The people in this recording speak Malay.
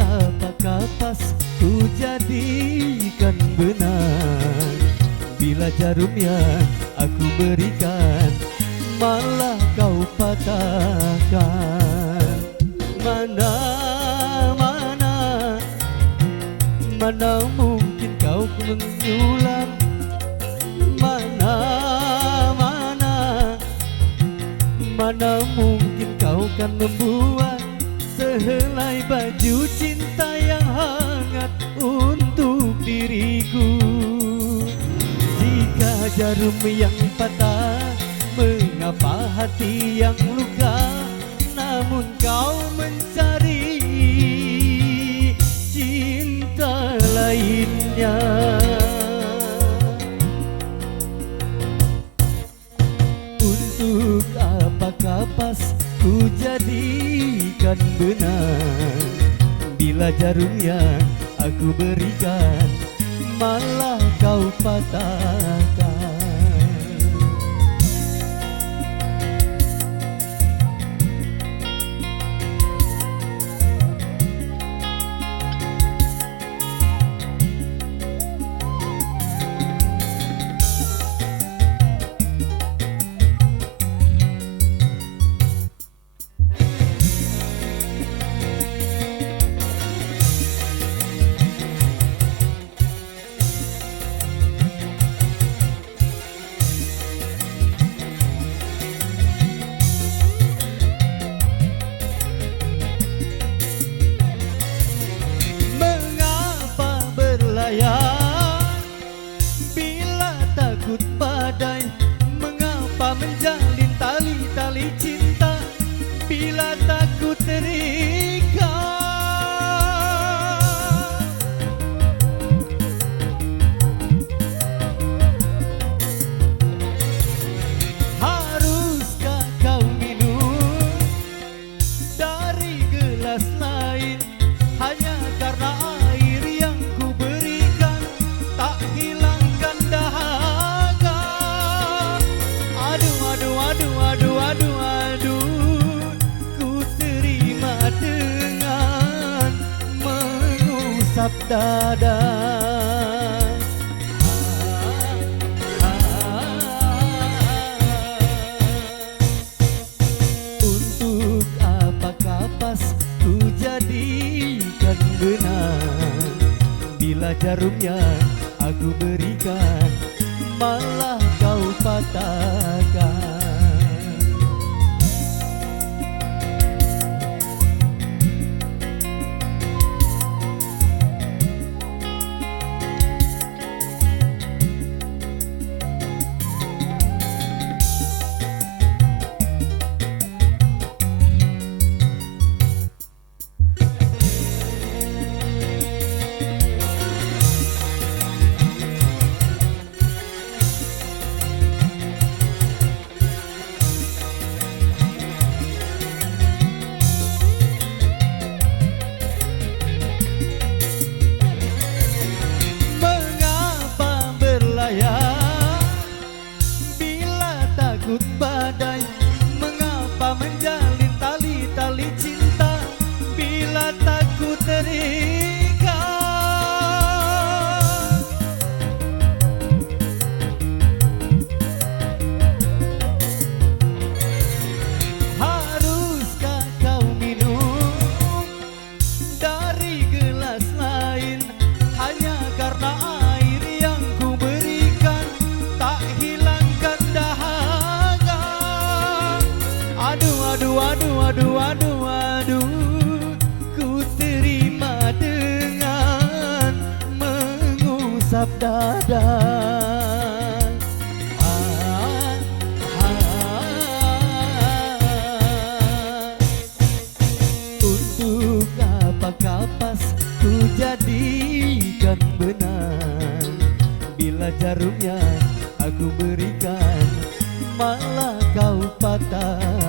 apakah pas ku jadikan benang, bila jarum yang aku berikan malah kau patahkan. Mana mungkin kau mengulang, mana mungkin kau kan membuat sehelai baju cinta yang hangat untuk diriku. Jika jarum yang patah, mengapa hati yang luka, namun kau mencari cinta lainnya. Untuk apakah pas ku jadikan benang, bila jarum yang aku berikan malah kau patahkan. Bila takut badai, mengapa menjalin tali-tali cinta, bila takut terikat. Haruskah kau minum dari gelas lain hanya karena air yang ku berikan tak hilangkan dahaga? Aduh, ku terima dengan mengusap dada. Untuk apakah pas ku jadikan benang, bila jarum yang aku berikan malah kau patahkan. Bila takut badai, mengapa menjalin tali-tali cinta, bila takut terikat. Haruskah kau minum dari gelas lain hanya karena air yang ku berikan tak hilangkan dahaga? Aduh, ku terima dengan mengusap dada. Untuk apakah pas ku jadikan benang, bila jarum yang aku berikan malah kau patah.